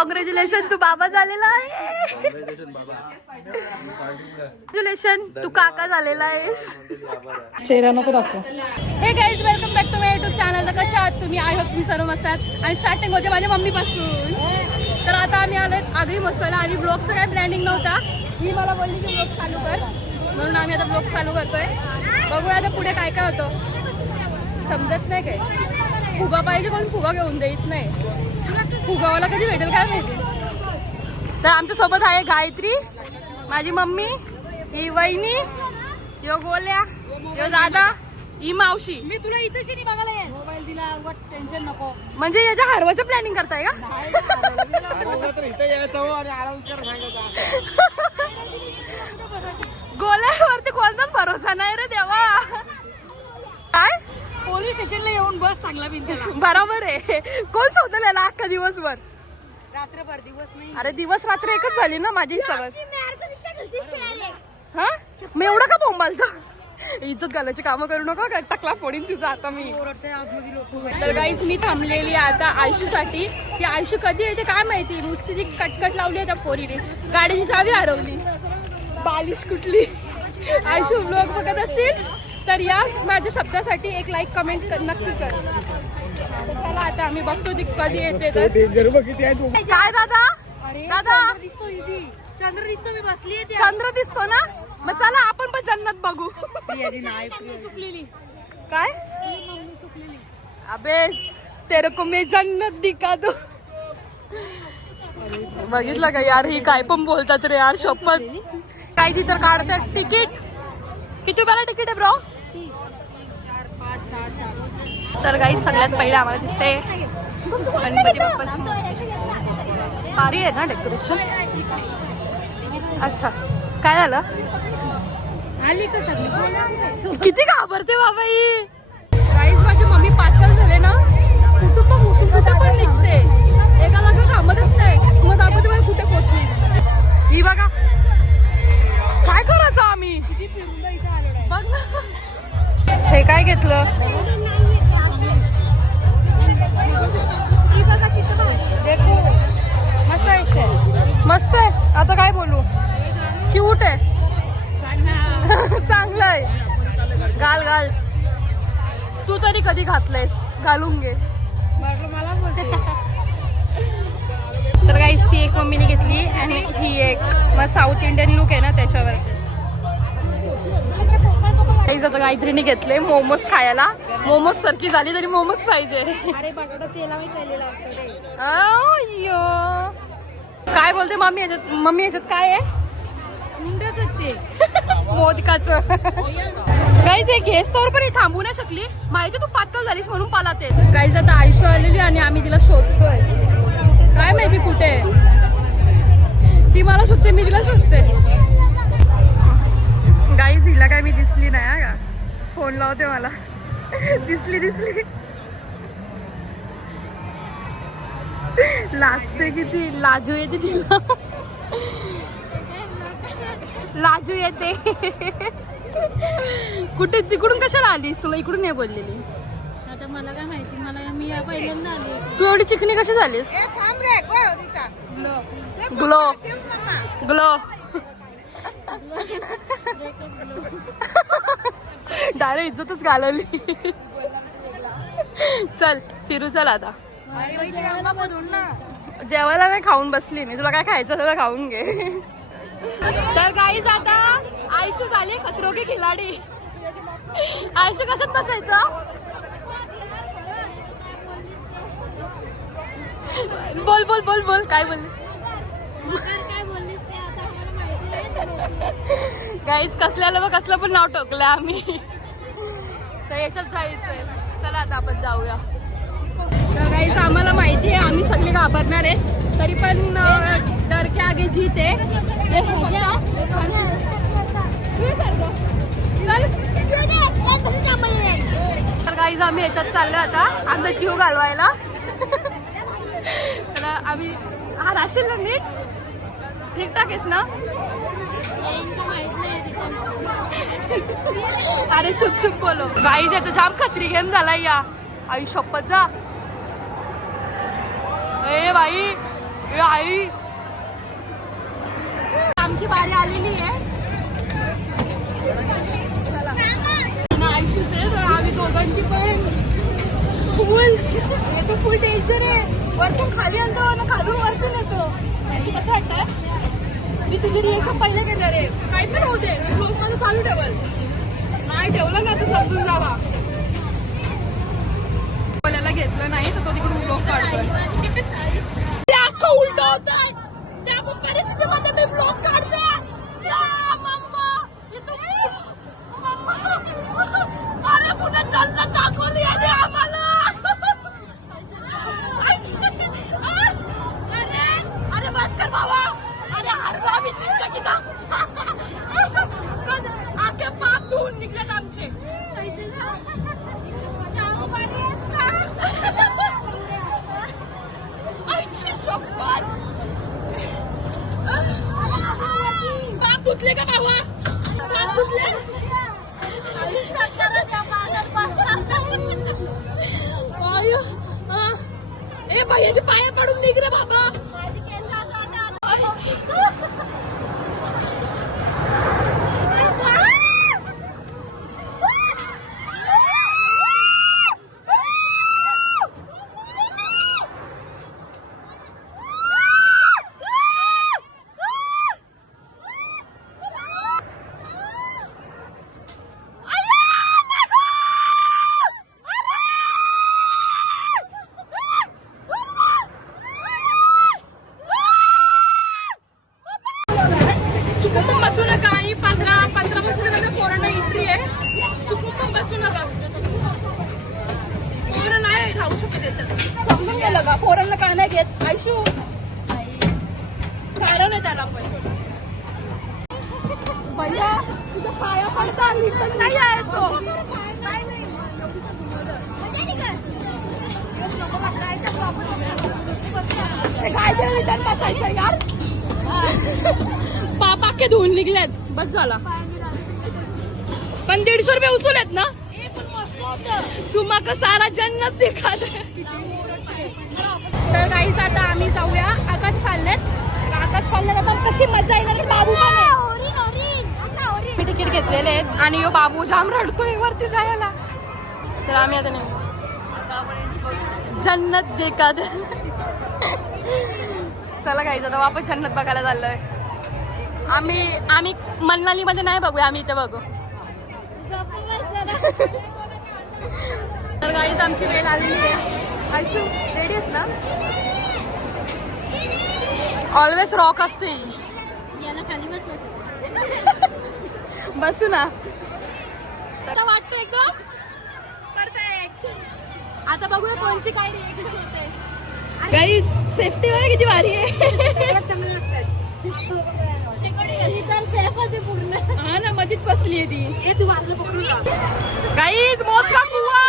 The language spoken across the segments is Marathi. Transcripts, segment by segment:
कॉंग्रॅच्युलेशन, तू बाबा झालेला आहे. कॉंग्रॅच्युलेशन, तू काका झालेला आहेस. चेहरा नको दाखव. Hey guys, welcome back to my YouTube channel. तर कशा आहात तुम्ही? आय होप मी सर्व मस्त आहात. आणि स्टार्टिंग होते माझ्या मम्मीपासून. तर आता आम्ही आलोय आगरी मसाला. आणि ब्लॉगचं काही प्लॅनिंग नव्हता. मी मला बोलली की ब्लॉग चालू कर, म्हणून आम्ही आता ब्लॉग चालू करतोय. बघूया आता पुढे काय काय होतं. समजत नाही काय. फुगा पाहिजे पण फुगा घेऊन देत नाही. फुगावाला कधी भेटेल काय माहिती. तर आमच्या सोबत आहे गायत्री, माझी मम्मी, ही वहिनी, यो गोल्या, यो दादा, ही मावशी. मी तुला इथं शिनी बघायला येईल. मोबाईल दिला, टेन्शन नको. म्हणजे याच्या हरवाचं प्लॅनिंग करताय का? गोल्यावरती कोणताच भरोसा नाही रे देवा. काय पोलीस स्टेशनला येऊन बस चांगला बिनतेला. बरोबर आहे. कोण शोधल याला अख्खा दिवसभर? रात्रभर दिवस नाही. अरे दिवस रात्र एकच झाली ना माझी समज. हा मी एवढं का बोंबालतो? इज्जत घालायची कामं करू नका का, टकला फोडीन तुझा आता मी. तर गाईस मी थांबलेली आता आयशूसाठी. ती आयशू कधी येते काय माहिती. नुसती ती कटकट लावली आहे त्या पोरीने. गाडीची चावी हरवली. बालिश कुठली. आयशू ब्लॉग बघत असतील तर या माझ्या शब्दासाठी एक लाईक कमेंट नक्की कर. चला आता आम्ही बघतो ती कधी येते. तर काय दादा? दादा दिसतो इथे चंद्र दिसतो. मी बसली आहे चंद्र दिसतो ना. मग चला आपण पण जन्नत बघू. चुकलेली. काय अबे तेरे को मैं जन्नत दिखा दो. बघितलं का यार, ही काय पण बोलतात रे यार. शपथ काय ती तर काढतात तिकीट. किती रुपयाला तिकीट आहे ब्रो? 3, 4, 5, 6, 7. तर काही सगळ्यात पहिले आम्हाला दिसते गणपती बाप्पाची. भारी आहे ना डेकोरेशन. अच्छा काय झालं? आली का सगळी? किती घाबरते बाबा ही. काहीच माझी मम्मी पातळ झाले ना. कुठं पण उसून कुठे पण निघते. एका लागा थांबतच नाही. मग दाखवते मला कुठे पोचली. ही बघा काय करायचं आम्ही. किती फिरून इथं आलेलं आहे. बघ ना. हे काय घेतलं? देखो मस्त आहे. मस्त आहे. आता काय बोलू. क्यूट आहे. चांगलं आहे. घाल घाल. तू तरी कधी घातलंयस? घालून घे. मला बोलते. तर गाईस ती एक मम्मीने घेतली आणि ही एक. मग साऊथ इंडियन लुक आहे ना त्याच्यावर. काहीच आता गायत्रीने घेतले मोमोज खायला. मोमोज सारखी झाली तरी मोमोज पाहिजे. अरे बटाटा तेलावर तळलेला असतो रे. अय्यो. काय बोलते मम्मी याच्यात? मम्मी याच्यात काय आहे? मुंड्याच ते मोदकाचं. काहीच एक घेस तोवर पण थांबू नाही शकली. माहिती तू पातळ झालीस म्हणून पालाते. काहीच आता आयशू आलेली आणि आम्ही तिला शोधतोय. काय माहिती कुठे. ती मला शोधते, मी तिला शोधते. गाईज हिला काय मी दिसली नाही का. फोन लावते मला. दिसली लाजते किती. लाजू येते तिला. लाजू येते. कुठे तिकडून कशाला आलीस? तुला इकडून नाही बोललेली. आता मला काय माहिती. मी पहिल्यांदा आले. तू एवढी चिकनी कशी झालीस? Glow glow. डायरेक्ट इज्जतच घालवली. चल फिरू. चल आता जेवायला नाही खाऊन बसली मी. तुला काय खायचं सगळं खाऊन घे. तर गाईज आता आयशू झाली खतरो के खिलाडी. आयशू कशात बसायचं? बोल बोल बोल बोल. काय बोल? गाईज कसल्याला बघ कसलं पण नाव टोकलं आम्ही. तर याच्यात जायचंय. चला आता आपण जाऊया. तर गाईज आम्हाला माहिती आहे आम्ही सगळे घाबरणार आहे. तरी पण डर के आगे जीत आहे. तर गाईज आम्ही याच्यात चाललो आता आमचा जीव घालवायला. तर आम्ही हा राशील ना नीट. ठीकठाक आहेस ना? अरे शुभ शुभ बोलो. गाईज आहे तर जाम खत्री गेम झालाय या. आई शपथ जा. ए बाई आई आमची बारी आलेली आहे. आयुष्यच आहे आम्ही दोघांची पण फुल हे तर फुल टेन्शन आहे. वरतून खाली आणतो ना खालून वरतून येतो. अशी कसं वाटतं मी तुझी रिएक्शन पहिले घेणार रे. काही पण होऊ दे मी ब्लॉग मध्ये चालू ठेवल. नाही ठेवलं ना तर समजून जावा. बोलायला घेतलं नाही तर तो तिकडून ब्लॉग काढतोय. ते अख्खं उलट होतंय. त्या परिस्थितीमध्ये मी ब्लॉग काढते. अरे पुन्हा चालना दाखवली आणि आम्हाला. अरे भास्कर बाबा अरे हरलो आम्ही जिंदगीत आखे पाप धुवून निघलेत आमचे. पाप धुतले का बाबा पाप धुतले. ए भैयाचे पाया पडून निघ रे बाबा. चुकून पण बसू नका. आणि 15 पासून कोरोना एंट्री आहे. चुकून पण बसू नका. कोरोना नाही राहू शकत त्याच्यात. समजून गेलं का कोरोना काय नाही घेत. आयशू कारण आहे त्याला पण. भैया तुझ्या पाया पडता मी पण नाही यायचो. काय तरी रिटर्न बसायचं यार. पाप आखे धुवून निघलेत. बस झाला. पण 150 रुपये उचललेत ना. तुम्हाला सारा जन्नत दिखा दे. तर काहीच आता आम्ही जाऊया आकाश पाळण्यात. आकाश पाळण्यात आता कशी मजा येणार. बाबू पण तिकीट घेतलेले आहेत आणि यो बाबू जाम रडतोय वरती जायला. तर आम्ही आता नाही जन्नत दिखा दे. चला काहीच आता वापस जन्नत बघायला चाललोय. आम्ही मनाली मध्ये नाही बघूया. आम्ही इथे बघू. तर गाईज आमची वेळ आलेली आहे. आयशू रेडी आहेस ना. ऑलवेज रॉक असते. याला खाली बसवायचं. बसू ना. आता वाटतं एकदम परफेक्ट. आता बघूया कोणची काय रिएक्शन होते. गाईज सेफ्टी वगैरे किती भारी आहे. हा ना मधीच बसली आहे ती. गाईज मौत का कुआ.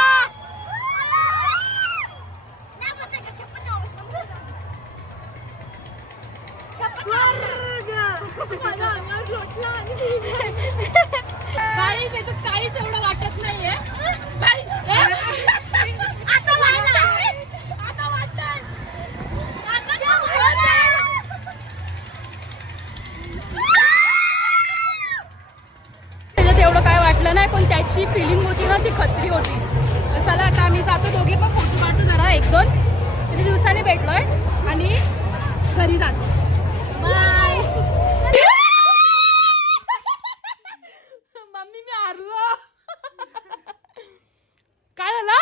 गाईज याच्यात काहीच एवढं वाटत नाहीये. एवढं काय वाटलं नाही पण त्याची फिलिंग होती ना ती खत्री होती. तर चला आता आम्ही जातो. दोघे पण फोटो काढतो जरा 1-2. किती दिवसांनी भेटलोय आणि घरी जातो. बाय. मम्मी मी हारलो. काय झालं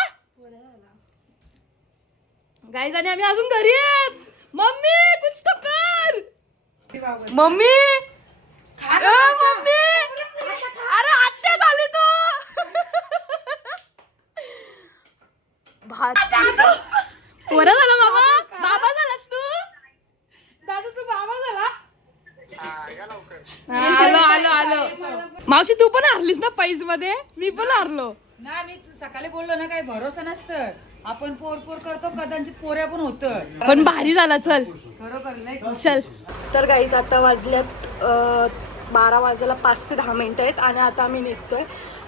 गाईज आणि आम्ही अजून घरी आहेत. मम्मी कुछ तो कर. मम्मी मम्मी अरे आत्या झाली तू. पोरं झाला बाबा. बाबा झालास तू. दादा तू बाबा झाला. आलो मावशी तू पण हारलीस ना पैज मध्ये. मी पण हारलो ना. मी सकाळी बोललो ना काही भरोसा नसतं. आपण पोर करतो कदाचित पोऱ्या पण होत. पण भारी झाला. चल बरोबर चल. तर गाईज आता वाजल्यात 12 वाजायला 5 ते 10 मिनिटं आहेत आणि आता आम्ही निघतोय.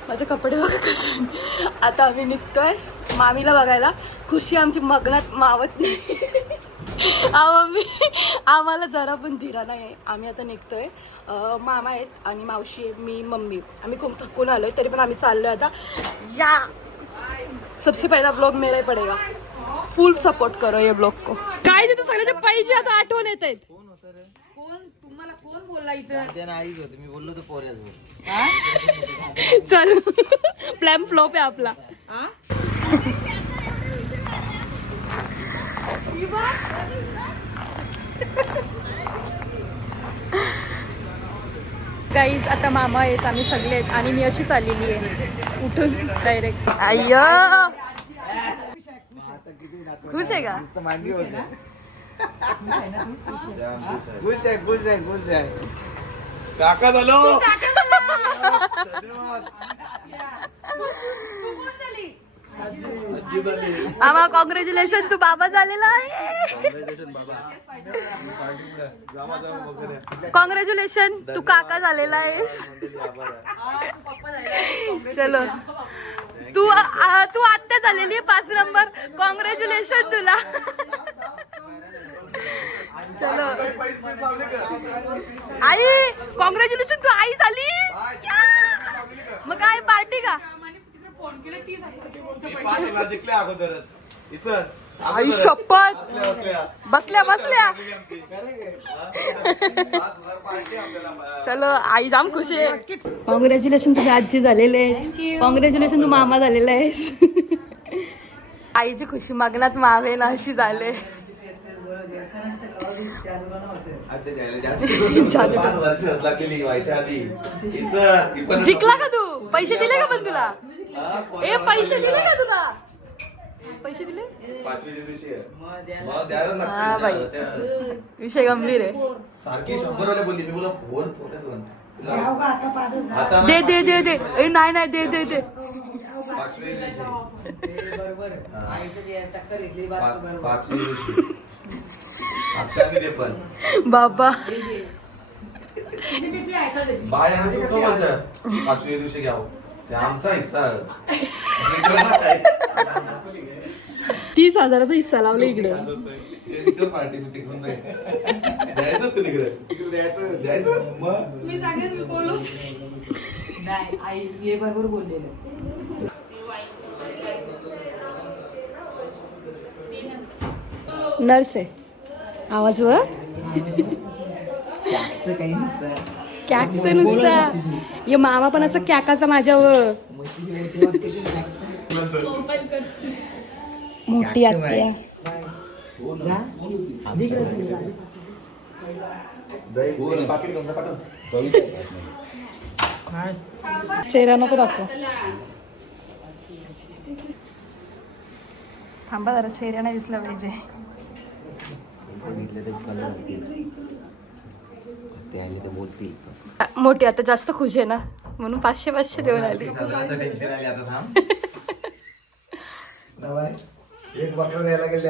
माझे कपडे बघा कसे. आता आम्ही निघतोय मामीला बघायला. खुशी आमची मग्नात मावत नाही. मम्मी आम्हाला जरा पण धीरा नाही आहे. आम्ही आता निघतोय. मामा आहेत आणि मावशी आहे, मी मम्मी. आम्ही खूप थकून आलोय तरी पण आम्ही चाललोय आता. या सबसे पहिला ब्लॉग मेरा ही पडेगा. फुल सपोर्ट करो ये ब्लॉग को. काय जे सगळ्याचे पाहिजे आता आठवण येत आहेत. कोण तुम्हाला कोण बोलला इथं? आईच होते, मी बोललो तर पोऱ्याच चल प्लॅन फ्लॉप आहे आपला. गाईज आता मामा आहेत, आम्ही सगळे आहेत आणि मी अशी चाललेली आहे उठून डायरेक्ट. अय्यो खुश आहे का? मांडी होते. खुश आहे. काका झालो. आम्हा कॉंग्रॅच्युलेशन, तू बाबा झालेला आहे. कॉंग्रॅच्युलेशन, तू काका झालेला आहेस. चलो तू आत्या झालेली आहे 5 नंबर. कॉंग्रॅच्युलेशन तुला. चलो आई कॉंग्रॅच्युलेशन, तू आई झाली. मग काय पार्टी का? आई शपथ. बसल्या चलो आई जाम खुश आहे. कॉंग्रॅच्युलेशन, तुझी आजी झालेले आहे. कॉंग्रॅच्युलेशन, तू मामा झालेला आहेस. आईची खुशी मगनात मावे ना अशी झाले. जिंकला का तू? पैसे दिले का पण तुला? पैसे दिले का तुला? पैसे दिले? हा बाई विषय गंभीर आहे. सारखी 100 वाले बोलली. मी बोला फोन दे दे दे दे. नाही दे दे दे. बाबा बाय आणि तू बोलत 5व्या दिवशी घ्यावं, ते आमचा हिस्सा. 30,000चा हिस्सा लावला इकडे. पार्टी तिकडून द्यायचं तिकडे द्यायचं. मी सांगेन, मी बोलूच नाही. आई ये बरोबर बोललेलं. नर्स आहे आवाज वर काही नसतं. कॅक तर नुसता. ये मामा पण असं कॅकाचा माझ्यावर. मोठी आत्या. चेहरा नको दाखव. थांबा जरा, चेहरा नाही दिसला पाहिजे. मोठी आता जास्त खुश आहे ना म्हणून 500 देऊन आली. टेन्शन आली आता. थांब एक बटर द्यायला गेले.